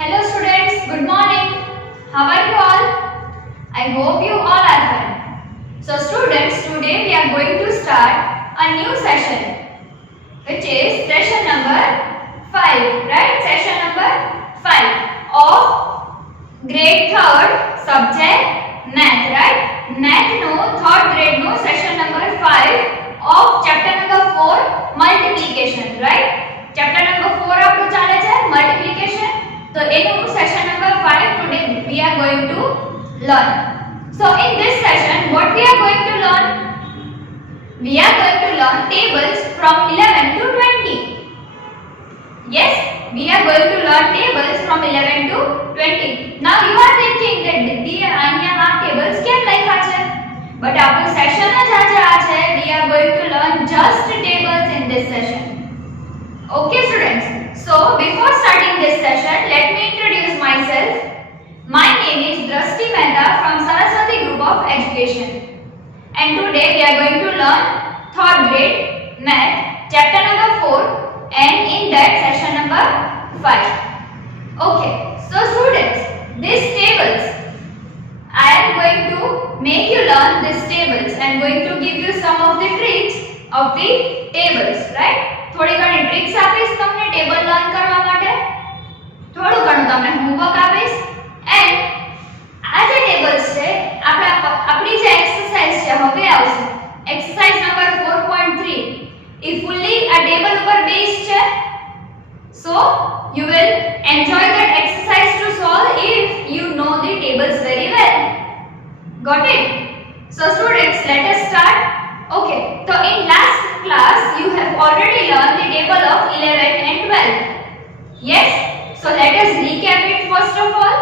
Hello students, good morning. How are you all? I hope you all are fine. So students, today we are going to start a new session, which is session number 5, right? Session number 5 of grade 3rd subject math, right? Math no 3rd grade no session number 5 of chapter number 4 multiplication, right? Chapter number 4 આપણું ચાલે છે multiplication. So in session number 5 today we are going to learn. So in this session what we are going to learn? We are going to learn tables from 11 to 20. Yes, we are going to learn tables from 11 to 20. Now you are thinking that Didi અહીંયા આ tables કેમ લખ્યા છે? But આપણું session જ આજે આ છે. We are going to learn just tables in this session. Okay students, so before starting this session, let me introduce myself. My name is Drashti Mehta from Saraswati Group of Education. And today we are going to learn 3rd grade math, chapter number 4 and in that session number 5. Okay, so students, these tables, I am going to make you learn these tables. I am going to give you some of the tricks of the tables, right? થોડી ઘણી tricks આપીશ તમને table learn કરવા માટે, થોડું ઘણું તમને homework આપીશ એન્ડ આ જે ટેબલ્સ છે આપણી જે એક્સરસાઇઝ છે હવે આવશે એક્સરસાઇઝ નંબર 4.3 એ ફુલ્લી આ ટેબલ ઉપર બેઝ છે. So you will enjoy that exercise to solve if you know the tables very well. Got it? So students, let us start. Okay, so in last class you have already learned the table of 11 and 12. Yes, so let us recap it first of all.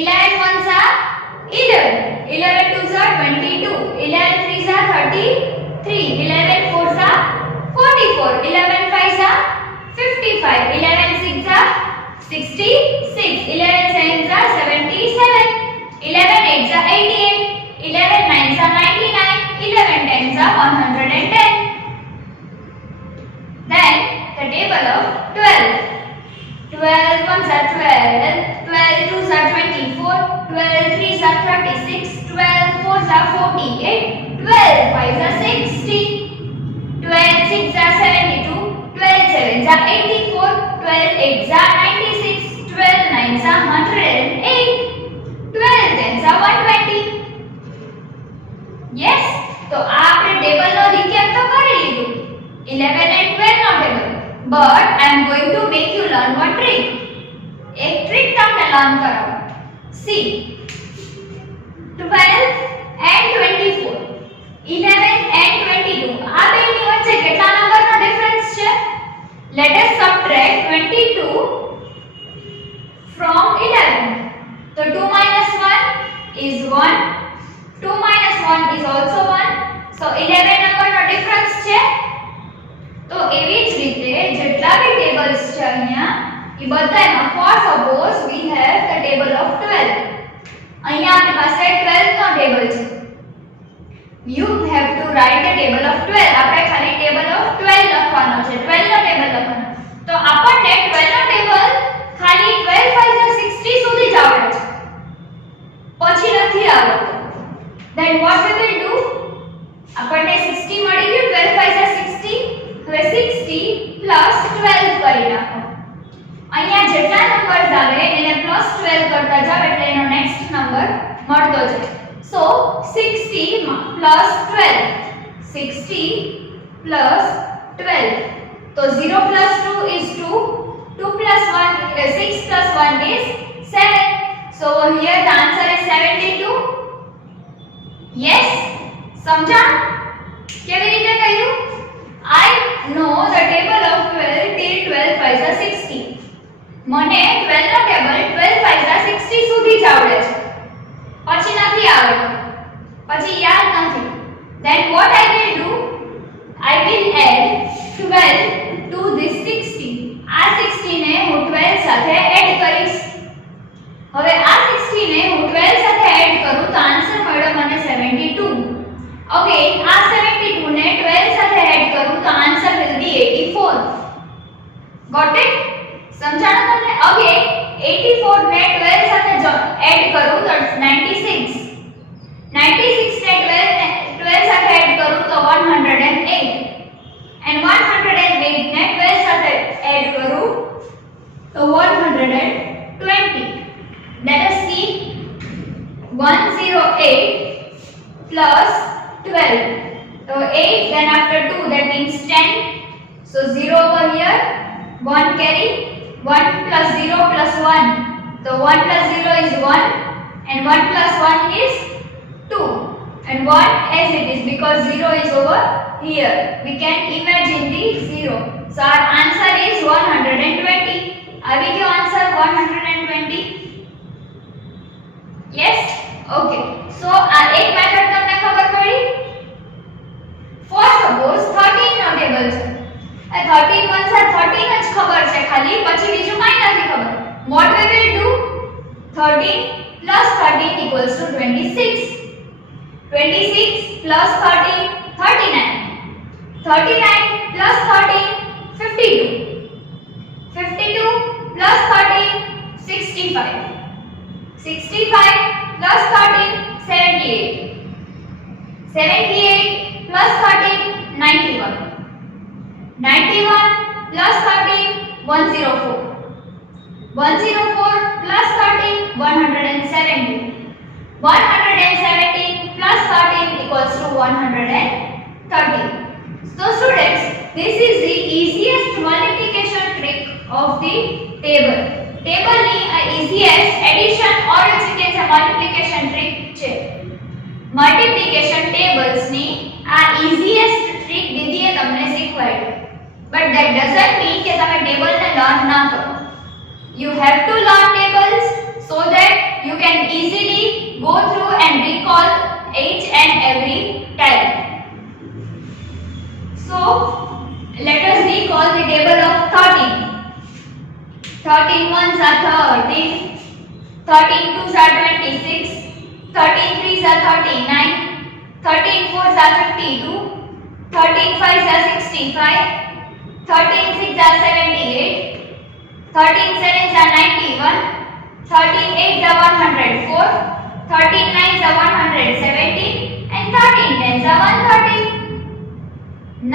11 ones are 11, 11 twos are 22, 11 threes are 33, 11 fours are 44, 11 fives are 55, 11 sixes are 66, 11 sevens are 77, 11 eights are 88, 11 nines are 99, 11 tens are 110. Then the table of 12. 12 ones are 12, 12 twos are 24, 12 threes are 36, 12 fours are 48, 12 fives are 60, 12 sixes are 72, 12 sevens are 84, 12 eights are 96, 12 nines are 108, 12 tens are 120. Yes, तो आपने table no recap तो કરી લીધું 11 and 12 નો table, but I am going to make you learn one trick. એક trick તમને learn કરાવું. See, 12 and 24, 11 and 22 આ બેની વચ્ચે કેટલા નંબરનો ડિફરન્સ છે? Let us subtract 22 from 11. So 2 minus 1 is 1, 2 minus 1 is also 1. So 11 નંબરનો ડિફરન્સ છે. તો એવી જ રીતે જેટલા બી ટેબલ્સ છે અહીંયા એ બધામાં for suppose we have the table of 12. અહીંયા આપણી પાસે 12 નો ટેબલ છે. You have to write the table of 12. આપણે ખાલી table of 12 લખવાનો છે, 12 નો ટેબલ લખવાનો. તો આપણને 12 નો ટેબલ ખાલી 12 5 60 સુધી જ આવડે છે, પછી નથી આવડતું. Then what we will do? આપણને 60 મળી ગયું, 12 5 60. હવે 60 પ્લસ 12 કરી નાખો. અહીંયા જેટલા નંબર્સ આવે એને પ્લસ 12 કરતા જાવ એટલે એનો નેક્સ્ટ નંબર મળતો જાય. So 60 plus 12, 60 plus 12. So 0 plus 2 is 2, 2 plus 1 6 plus 1 is 7. So here the answer is 72. Yes, સમજા કેવી રીતે કર્યું? I know the table of 12 till 12 5 are 60. મને 12 નો ટેબલ 12 5 are 60 સુધી જ આવડે છે, પછી નથી આવડતું, પછી યાદ નથી. Then what I will do? I will add 12 to this 60. આ 60 ને હું 12 સાથે એડ કરીશ. હવે આ 60 ને હું 12 સાથે એડ કરું તો આન્સર મળ્યો મને 72. Again આ 72 ને 12 સાથે એડ કરું તો answer will be 84. Got it? સમજાણું તમને? અગેન 84 ને 12 સાથે એડ કરું તો 96, 96 ને 12 સાથે એડ કરું તો 108, and 108 ને 12 સાથે એડ કરું તો 120. Let us see 108 plus 12. So 8, then after 2, that means 10. So 0 over here, 1 carry, 1 plus 0 plus 1. So 1 plus 0 is 1, and 1 plus 1 is 2. And 1 as it is, because 0 is over here. We can imagine the 0. So our answer is 120. Are you answer 120? Yes? Okay. So આ એક method તમને ખબર પડી. For suppose 13 no table છે. આ 13 1 છે 13 જ ખબર છે ખાલી, પછી બીજું કાઈ નથી ખબર. What we will do? 13 plus 13 equals to 26. 26 plus 13 39. 39 plus 13 52. 52 plus 13 65. 65 plus 13 78. 78 plus 13 91. 91 plus 13 104. 104 plus 13 170. 117 plus 13 equals to 130. So students, this is the easiest multiplication trick of the table. Table ની આ easiest addition or you can say multiplication trick છે. Multiplication tables ની આ easiest trick દીદીએ તમને શીખવાડી. But that doesn't mean કે તમે table ને learn ના કરો. You have to learn tables so that you can easily go through and recall each and every type. So let us recall the table of 13. 13 ones are 13, 13 twos are 26, 13 threes are 39, 13 fours are 52, 13 fives are 65, 13 sixes are 78, 13 sevens are 91, 13 eights are 104, 13 nines are 170, and 13 tens are 130.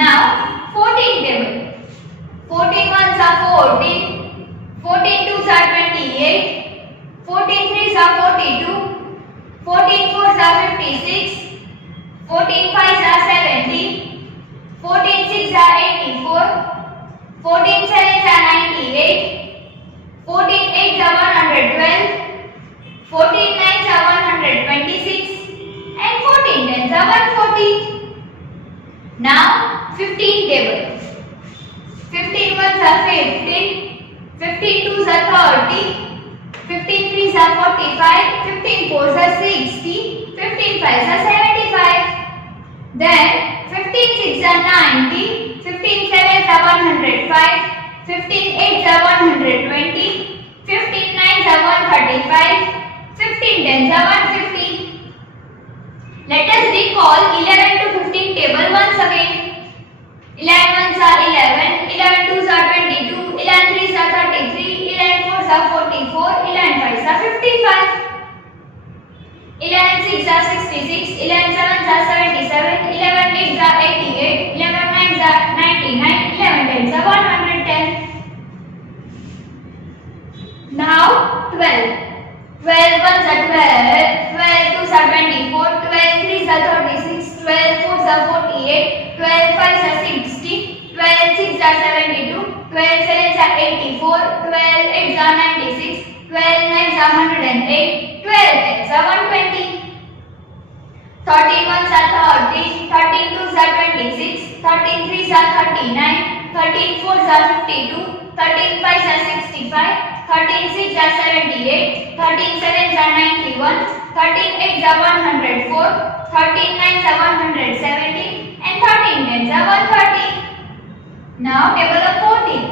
Now 14 table. 14 ones are 14, 14 twos are 28, 14 threes are 42, 14 fours are 56, 14 fives are 70, 14 sixes are 84, 14 sevens are 98, 14 eights are 112, 14 nines are 126, and 14 tens are 140. Now 15 table. 15 ones are 15, 15 twos are 30, 15 threes are 45, 15 fours are 60, 15 fives are 75. Then 15 sixes are 90, 15 sevens are 105, 15 eights are 120, 15 nines are 135, 15 tens are 150. Let us recall 11 to 15 table once again. 11 ones are 11, 11 twos are 22, 11 threes are 33, 11 fours are 44, 11 fives are 55. 11 sixes are 66, 11 sevens are 77, 11 eights are 88, 11 nines are 99, 11 tens are 110. Now 12. 12 ones are 12, 12 twos are 24, 12 threes are 36, 12 fours are 48, 12 fives are 60, 12 sixes are 72, 12 sevens are 84, 12 eights are 96, 12 nines are 108, 12 tens are 120. 13 ones are 30, 13 twos are 26, 13 threes are 39, 13 fours are 52, 13 fives are 65, 13 sixes are 78, 13 sevens are 91, 13 eights are 104, 13 nines are 170, and 13 tens are 130. Now table of 14.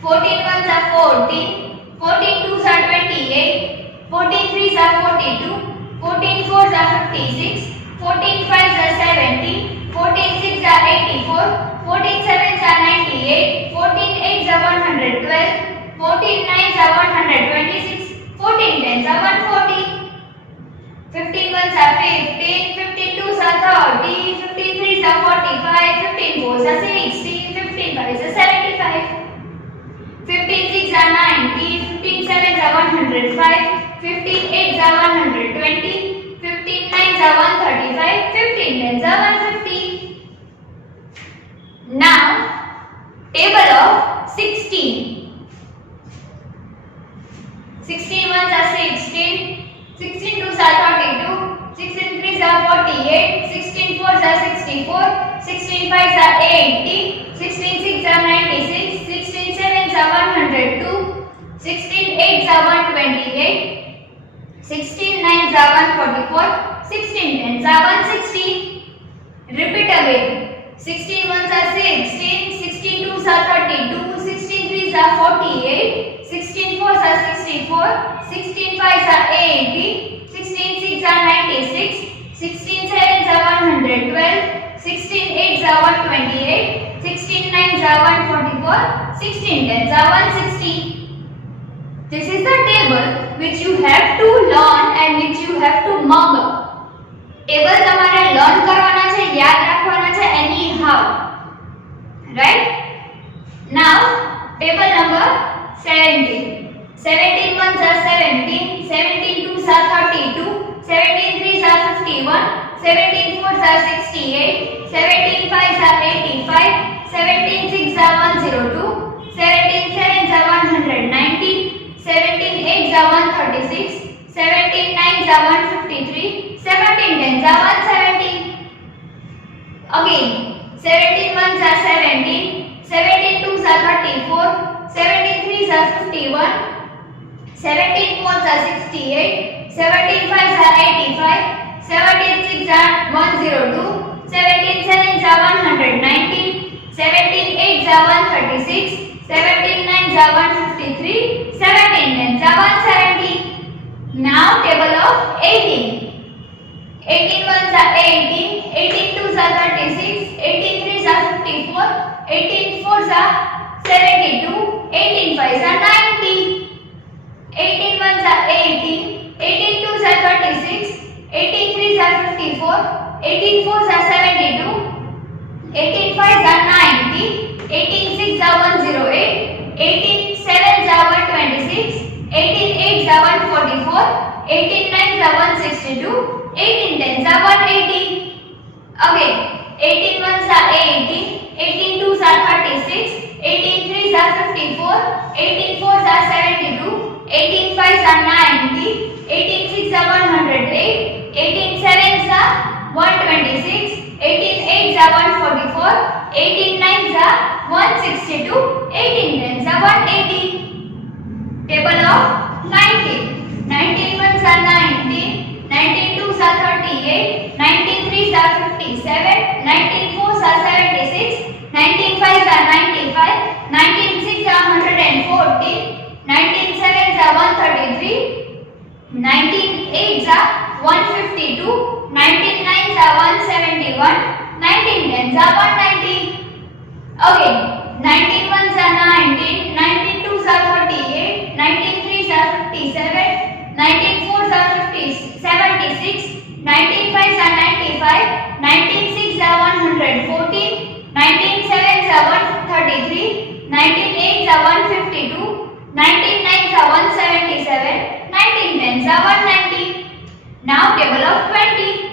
14 ones are 14, 14 twos are 28, 14 threes are 42, 14 fours are 56, 14 fives are 70, 14 sixes are 84, 14 sevens are 98, 14 eights are 112, 14 9s are 126. 14 10s are 140. 15 1s are 15. 15 2s are 30. 15 3s are 45. 15 4s are 60. 15 5s are 75. 15 6s are 90. 15 7s are 105. 15 8s are 120. 15 9s are 135. 15 10s are 150. Now, table of 16. 16 ones are 16. 16 twos are 32. 16 threes are 48. 16 fours are 64. 16 fives are 80. 16 sixes are 96. 16 sevens are 102. 16 eights are 128. 16 nines are 144. 16 tens are 160. Repeat again. 16 ones are 16. 16 twos are 32. 16 threes are 48. 16 fours are 64. 16 fives are 80. 16 sixes are 96. 16 sevens are 112. 16 eights are 128. 16 nines are 144. 16 tens are 160. This is the table which you have to learn and which you have to mug up. Table તમારે learn કરવાના છે, યાદ રાખવાના છે anyhow, right? Now table number 17. 17 ones are 17. 17 twos are 32. 17 threes are 51. 17 fours are 68. 17 fives are 85. 17 sixes are 102. 17 sevens are 190. 17 eights are 136. 17 nines are 153. 17 tens are 170. Again, 17 ones are 17. 17 twos are 34. 17 threes are 51. 17 fours are 68. 17 fives are 85. 17 sixes are 102. 17 sevens are 190. 17 eights are 136. 17 nines are 153. 17 tens are 170. Now table of 18. 18 ones are 18. 18 twos are 36. 18 threes are 54. 18 fours are 72. 18 fives are 90. 18 ones are 18. 18 twos are 36. 18 threes are 54. 18 fours are 72. 18 fives are 90. 18 sixes are 108. 18 sevens are 126. 18 eights are 144. 18 nines are 162. 18 tens are 180. Again, 18 ones are 18. 18 twos are 36. 18 threes are 54. 18 fours are 72. 18 fives are 90. 18 sixes are 108. 18 sevens are 126. 18 eights are 144. 18 nines are 162. 18 tens are 180. Table of 19. 19 ones are 19. 19 twos are 38. 19 threes are 57. 19 fours are 76. 19 fives are 95. 19 sixes are 114. 19 sevens are 133. 19 eights are 152. 19 nines are 171. 19 tens are 190. Again, 19 ones are 19. 19 twos are 38. 19 threes are 57. 19 fours are 76. 19 fives are 95. 19 sixes are 114. 19 sevens are 133. 19 eights are 152. 19 nines are 177. 19 tens are 190. Now table of 20.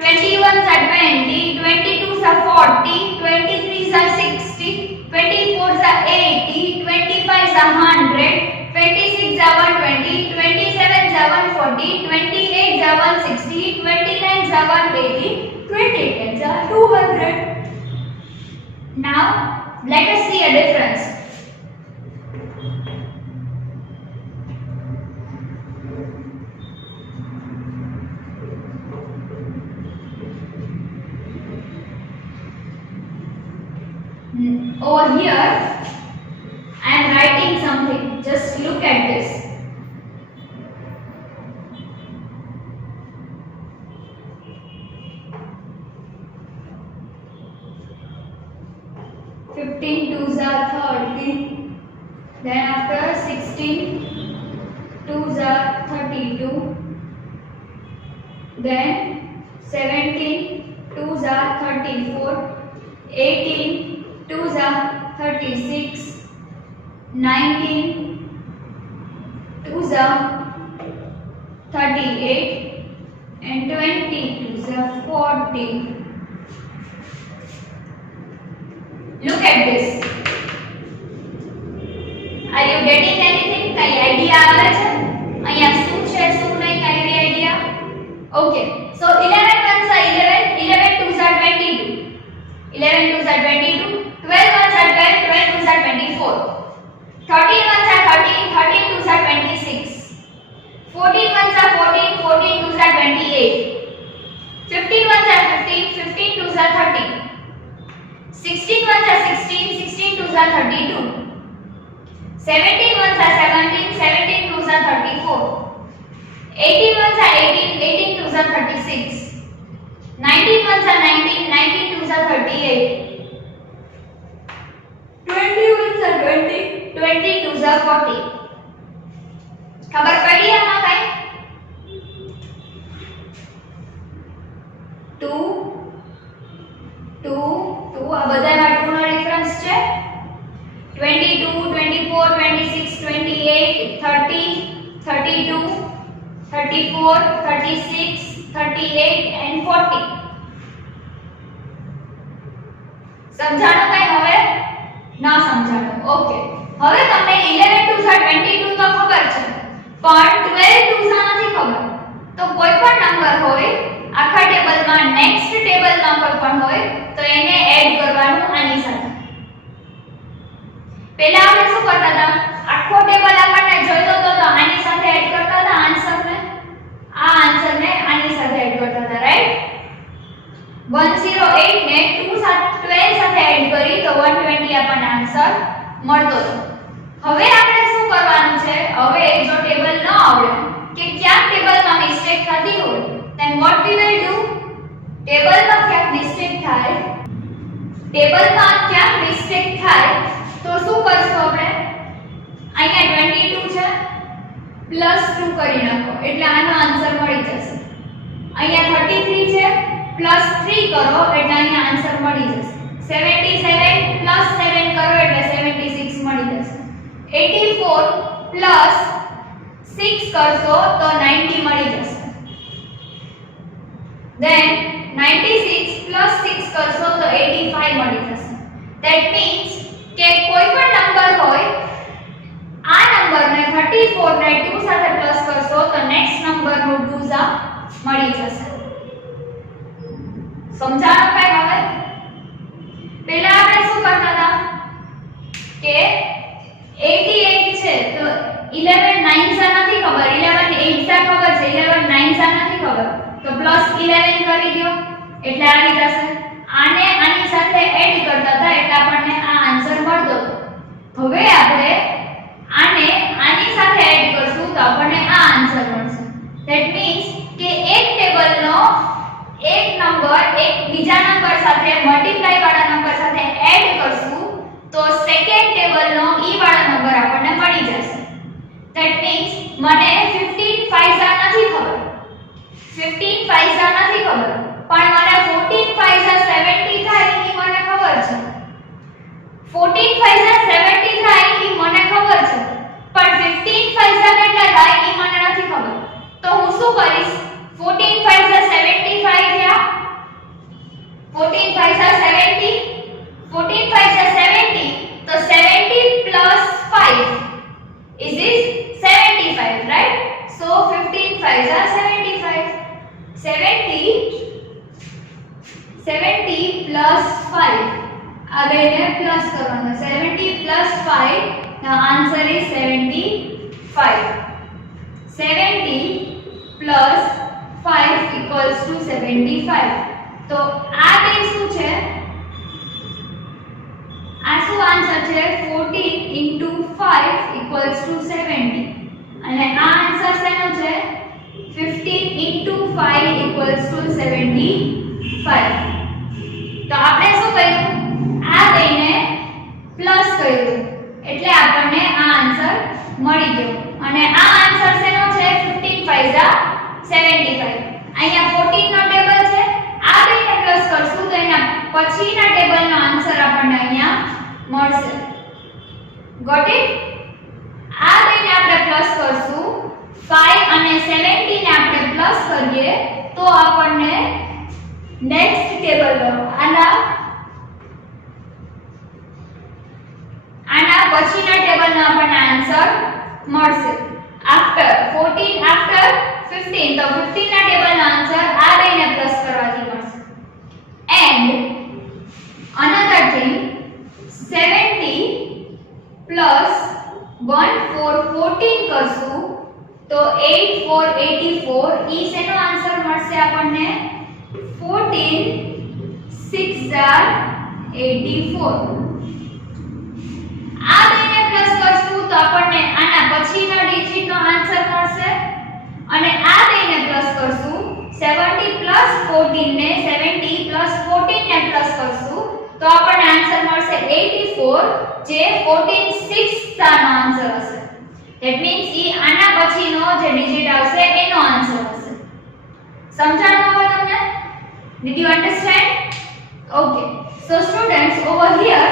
21s are 20. 22s are 40. 23s are 60. 24s are 80. 25s are 100. 26 are 120. 27s are 140. 28s are 160. 29s are 180. 28s are 200. Now let us see a difference. Over here I am writing something. Just look at this. Fifteen twos are 30. then after 16 2s are 32, then 17 2s are 34, 18 2s are 36, 19 2s are 38, and 20 2s are 40. Look at this. Are you getting anything? કઈ idea આવે છે? અહીંયા શું છે શું નહીં કઈ idea? Okay. So 11 ones are 11, 11 twos are 22. 11 twos are 22, 12 ones are 12, 12 twos are 24. 13 ones are 13, 13 twos are 26. 14 ones are 14, 14 twos are 28. 15 ones are 15, 15 twos are 30. 16 ones are 16, 16 twos are 32. 17 ones are 17, 17 twos are 34. 18 ones are 18, 18 twos are 36. 19 ones are 19, 19 twos are 38. 20 ones are 20, 20 twos are 40. ખબર પડી આમાં કઈ? 2 2 2 આ બધામાં 2 નો difference છે. 22 24 26 28 30 32 34 36 38 and 40. સમજાણું કઈ હવે? ના સમજાણું. ઓકે. હવે તમને 11 twos are 22 તો ખબર છે, પણ 12 twos આ નથી ખબર. તો કોઈ પણ નંબર હોય આખા ટેબલમાં નેક્સ્ટ ટેબલમાં કોઈ પણ હોય તો એને એડ કરવાનું આની સાથે. પહેલા આપણે શું કરતા હતા? આખો ટેબલ આપણને જોઈતો તો આની સાથે એડ કરતા હતા આન્સરને, આ આન્સરને આની સાથે એડ કરતા હતા, રાઈટ? 108 ને 2 સાથે 12 સાથે એડ કરી તો 120 આપણને આન્સર મળતો હતો. હવે આપણે શું કરવાનું છે? હવે જો ટેબલ ન આવડે કે ક્યાંક ટેબલમાં મિસ્ટેક થતી હોય then what we will do? ટેબલમાં ક્યાંક મિસ્ટેક થાય, ટેબલમાં ક્યાંક મિસ્ટેક થાય તો શું કરશું આપણે? અહીંયા 22 છે પ્લસ 2 કરી નાખો એટલે આનો આન્સર મળી જશે. અહીંયા 33 છે પ્લસ 3 કરો એટલે અહીંયા આન્સર મળી જશે. 77 પ્લસ 7 કરો એટલે 76 મળી જશે. 84 પ્લસ 6 કરશો તો 90 મળી જશે. then 96 પ્લસ 6 કરશો તો 85 મળી જશે. that means કે કોઈ પણ નંબર હોય આ નંબરને 34 ને 2 સાથે પ્લસ કરશો તો નેક્સ્ટ નંબરનું 2s મળી જશે. સમજાણું કઈ હવે? પહેલા આપણે શું કરતા હતા કે 88 છે તો 11 9s નથી ખબર, 11 8s ખબર છે, 11 9s નથી ખબર તો પ્લસ 11 કરી દો એટલે આવી જશે. આને આની સાથે એડ કરતા હતા એટલે આપણને આ આન્સર મળતો હતો. હવે આપણે આને આની સાથે એડ કરશું તો આપણને આ આન્સર મળશે. ધેટ મીન્સ કે એક ટેબલનો એક નંબર એક બીજા નંબર સાથે મલ્ટીપ્લાય વાળા નંબર સાથે એડ કરશું તો સેકન્ડ ટેબલનો ઈ વાળા નંબર આપણને મળી જશે. ધેટ મીન્સ મને 15 5s નથી ખબર, 15 5s નથી ખબર, પણ મને 14 5s 70 થાય ઈ મને ખબર છે. 14 5s 70 થાય ઈ મને ખબર છે, પણ 15 5s કેટલા થાય ઈ મને નથી ખબર. તો હું શું કરીશ? 14 5s 75 થયા, 14 5s 70, 14 5s 70 તો 70 plus 5 is 75, right? So 15 5s are 75. 70 plus 5 આ બેને પ્લસ કરવાનો. 70 plus 5 the answer is 75. 70 plus 5 equals to 75. તો આ બે શું છે? આ શું આન્સર છે? 14 into 5 equals to 70 અને આ આન્સર શેનો છે? 15 into 5 equals to 75. તો આપણે શું કર્યું? આ બેને પ્લસ કર્યું એટલે આપણને આ આન્સર મળી ગયો અને આ આન્સર શેનો છે 15 5 75 અહીંયા 14 નો ટેબલ છે આ બેને પ્લસ કરશું તો એના પછીના ટેબલનો આન્સર આપણને અહીંયા મળશે ગોટ ઇટ આ બેને આપણે પ્લસ કરશું 5 અને 70 ને આપણે પ્લસ કરીએ તો આપણને નેક્સ્ટ ટેબલ આના પછીના ટેબલનો આપણને આન્સર મળશે આફ્ટર 14 આફ્ટર 15 તો 15 ના ટેબલનો આન્સર આ બેને પ્લસ કરવાથી મળશે એન્ડ another thing 70 plus 1 4 14 કરશું તો 8 4 84 ઈ શેનો આન્સર મળશે આપણને 14 6 84 આ બેને પ્લસ કરશું તો આપણને આના પછીના ડિજિટનો આન્સર મળશે અને આ બેને પ્લસ કરશું 70 14 ને 70 14 ને પ્લસ કરશું તો આપણને આન્સર મળશે 84 જે 14 6 નો આન્સર હશે ધેટ મીન્સ ઈ આના પછીનો જે ડિજિટ આવશે એનો આન્સર હશે સમજાણું હવે તમને did you understand okay so students over here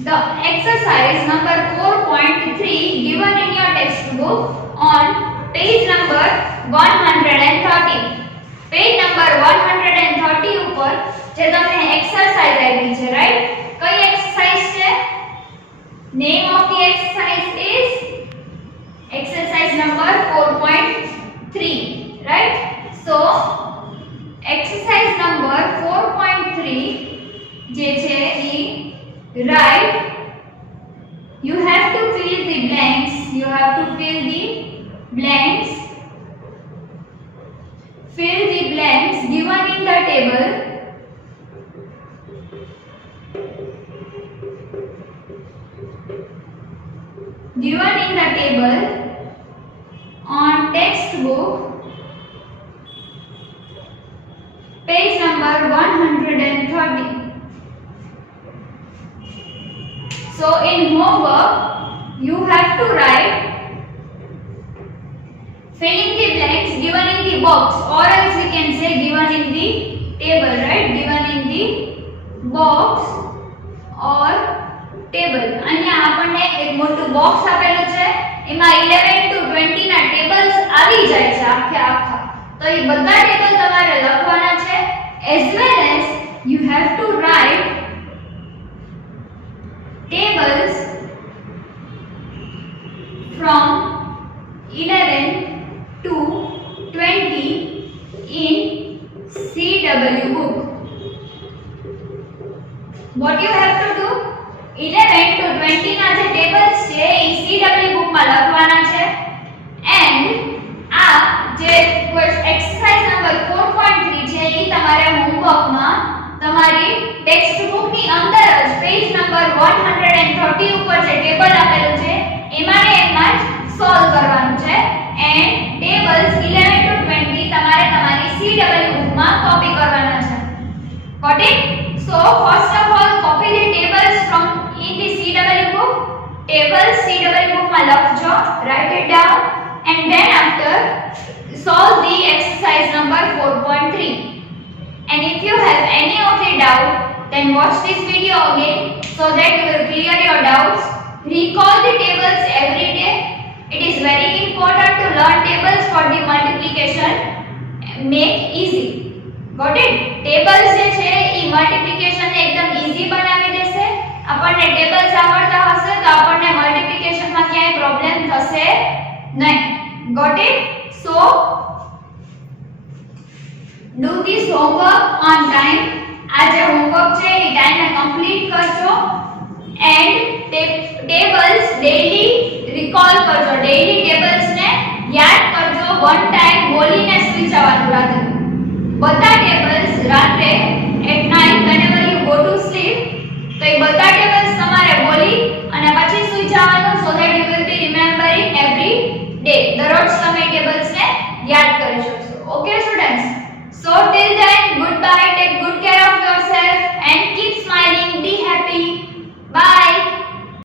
the exercise number 4.3 given in your textbook on page number 130 page number 130 ઉપર જે તમને એક્સરસાઇઝ આપી છે રાઈટ કઈ એક્સરસાઇઝ છે name of the exercise is exercise number 4.3 right so exercise number 4.3 જે છે ઈ right you have to fill the blanks fill the blanks given in the table on textbook page number 130 so in homework you have to write filling the blanks given in the box or else we can say given in the table right given in the box or table અહીંયા આપણને એક મોટું box આપેલું છે એમાં 11 to 20 ના tables આવી જાય છે આખા તો એ બધા ટેબલ તમારે લખવાના છે as well as you have to write tables from 11 to 20 in CW book. What you have to do? 11 to 20 ના જે ટેબલ્સ છે એ CW book માં લખવાના છે and આ જે એક્સરસાઇઝ નંબર 4.3 છે એ તમારે હોમવર્કમાં તમારી ટેક્સ્ટ બુક ની અંદર જ પેજ નંબર 130 ઉપર જે ટેબલ આપેલું છે એમાં જ સોલ્વ કરવાનું છે એન્ડ ટેબલ્સ 11 to 20 તમારે તમારી CW book માં કોપી કરવાના છે got it so first of all copy the tables from in the CW book tables CW book માં લખજો write it down and then after solve the exercise number 4.3 and if you have any of the doubt then watch this video again so that you will clear your doubts recall the tables every day it is very important to learn tables for the multiplication make easy got it tables જે છે ઈ multiplication ને એકદમ easy બનાવી દેશે આપણને tables આવડતા હશે તો આપણને મલ્ટીપ્લિકેશન માં ક્યાંય પ્રોબ્લેમ થશે નહીં got it so do this homework on time આ જે હોમવર્ક છે એ ટાઈમે કમ્પ્લીટ કરજો એન્ડ ટેબલ્સ ડેઈલી રિકોલ કરજો ડેઈલી ટેબલ્સ ને યાદ કરજો વન ટાઈમ બોલીને